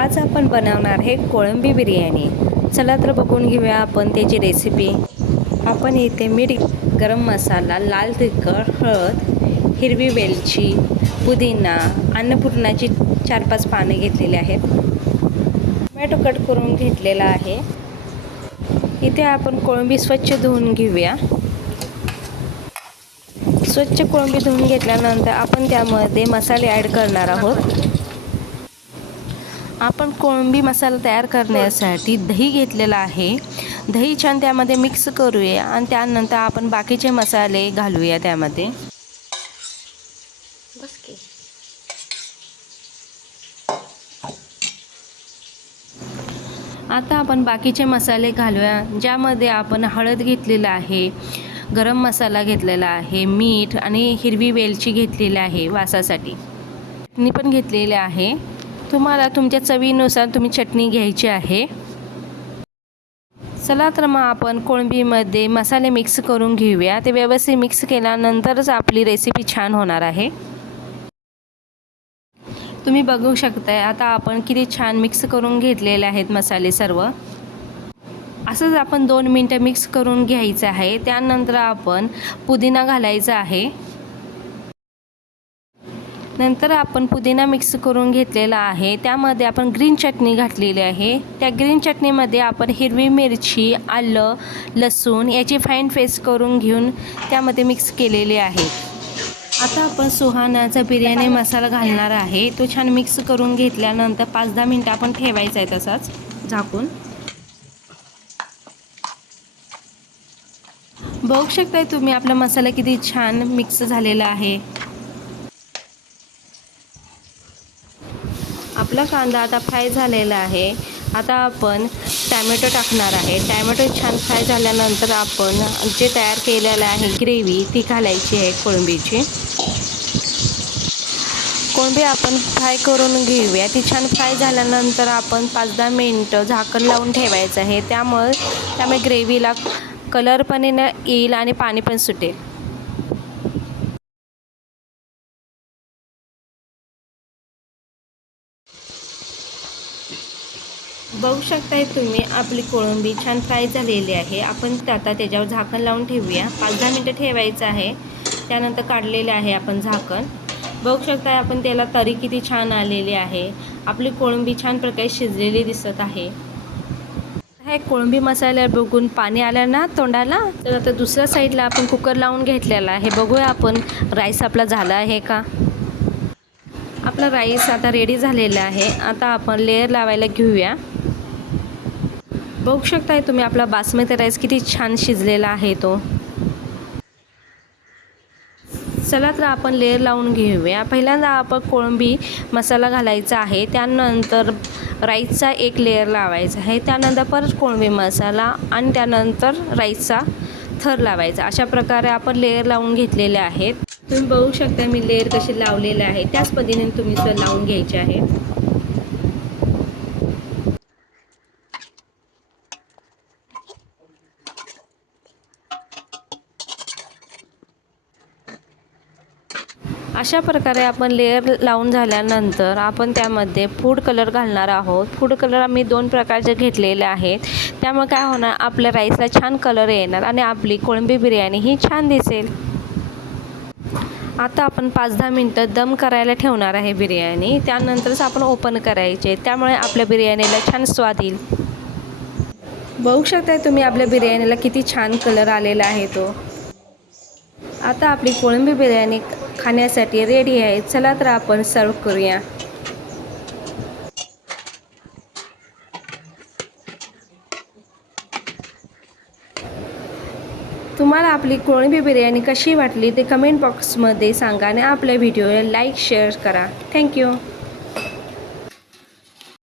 आज आपण बनवणार आहे कोळंबी बिर्याणी। चला तर बघून घेऊया आपण त्याची रेसिपी। आपण इथे मीठ, गरम मसाला, लाल तिखट, हळद, हिरवी वेलची, पुदिना, अन्नपूर्णाची 4-5 पाने घेतलेले आहेत। टोमॅटो कट करून घेतलेला आहे। इथे आपण कोळंबी स्वच्छ धुवून घेऊया। स्वच्छ कोळंबी धुवून घेतल्यानंतर आपण त्यामध्ये मसाले ॲड करणार आहोत। आपण कोळंबी मसाला तयार करण्यासाठी दही घेतलेला आहे। दही छान त्यामध्ये मिक्स करूया आणि त्यानंतर आपण बाकीचे मसाले घालूया त्यामध्ये। आता आपण बाकीचे मसाले घालूया, ज्यामध्ये आपण हळद घेतलेला आहे, गरम मसाला घेतलेला आहे, मीठ आणि हिरवी वेलची घेतलेली आहे वासासाठी। चटणी पण घेतलेली आहे। तुम्हाला तुमच्या चवीनुसार तुम्ही चटणी घ्यायची आहे। चला तर मग आपण कोळंबीमध्ये मसाले मिक्स करून घेऊया। ते व्यवस्थित मिक्स केल्यानंतरच आपली रेसिपी छान होणार आहे। तुम्ही बघू शकताय आता आपण किती छान मिक्स करून घेतलेले आहेत मसाले सर्व। असंच आपण 2 मिनिटं मिक्स करून घ्यायचं आहे। त्यानंतर आपण पुदिना घालायचा आहे। नंतर आपण पुदिना मिक्स करून घेतलेला आहे। त्यामध्ये आपण ग्रीन चटणी घातलेली आहे। त्या ग्रीन चटणीमध्ये आपण हिरवी मिरची, आलं, लसूण याची फाईन पेस्ट करून घेऊन त्यामध्ये मिक्स केलेले आहे। आता आपण सुहानाचा बिर्याणी मसाला घालणार आहे। तो छान मिक्स करून घेतल्यानंतर 5-10 मिनिटं आपण ठेवायचा आहे तसाच झाकून। बघू शकताय तुम्ही आपला मसाला किती छान मिक्स झालेला आहे। आपला कांदा आता फ्राय झालेला आहे। आता आपण टॅमॅटो टाकणार आहे। टॅमॅटो छान फ्राय झाल्यानंतर आपण जे तयार केलेलं आहे ग्रेव्ही ती घालायची आहे कोळंबीची। कोळंबी आपण फ्राय करून घेऊया। ती छान फ्राय झाल्यानंतर आपण 5-10 मिनिटं झाकण लावून ठेवायचं आहे। त्यामुळे ग्रेव्हीला कलर पण येईल आणि पाणी पण सुटेल। बघू शकताय तुम्ही आपली कोळंबी छान फ्राय झालेली आहे। आपण आता त्याच्यावर झाकण लावून ठेवूया। 5-10 मिनिटं ठेवायचं आहे। त्यानंतर काढलेले आहे आपण झाकण। बघू शकताय आपण त्याला तरी किती छान आलेली आहे। आपली कोळंबी छान प्रकारे शिजलेली दिसत आहे। हे कोळंबी मसाला बघून पाणी आलं ना तोंडाला। तर आता दुसऱ्या साईडला आपण कुकर लावून घेतलेला आहे। बघूया आपण राईस आपला झाला आहे का। आपला राईस आता रेडी झालेला आहे। आता आपण लेयर लावायला घेऊया। बघू शकताय तुम्ही आपला बासमती राईस किती छान शिजलेला आहे तो। चला तर आपण लेयर लावून घेऊया। पहिल्यांदा आपण कोळंबी मसाला घालायचा आहे। त्यानंतर राईसचा एक लेयर लावायचा आहे। त्यानंतर परत कोळंबी मसाला आणि त्यानंतर राईसचा थर लावायचा। अशा प्रकारे आपण लेयर लावून घेतलेले आहेत। तुम्ही बघू शकता मी लेयर कशी लावलेले आहे। त्याच पद्धतीने तुम्ही सर लावून घ्यायचे आहे। अशा प्रकारे आपण लेयर लावून झाल्यानंतर आपण त्यामध्ये फूड कलर घालणार आहोत। फूड कलर आम्ही 2 प्रकारचे घेतलेले आहेत। त्यामुळे काय होणार आपल्या राईसला छान कलर येणार आणि आपली कोळंबी बिर्याणी ही छान दिसेल। आता आपण 5-10 मिनिटं दम करायला ठेवणार आहे बिर्याणी। त्यानंतरच आपण ओपन करायचे। त्यामुळे आपल्या बिर्याणीला छान स्वाद येईल। बघू शकताय तुम्ही आपल्या बिर्याणीला किती छान कलर आलेला आहे तो। आता आपली कोळंबी बिर्याणी खाण्यासाठी रेडी आहे। चला तर आपण सर्व करूया। तुम्हाला आपली कोळंबी बिर्याणी कशी वाटली ते कमेंट बॉक्समध्ये सांगा आणि आपल्या व्हिडिओला लाईक शेअर करा। थँक्यू।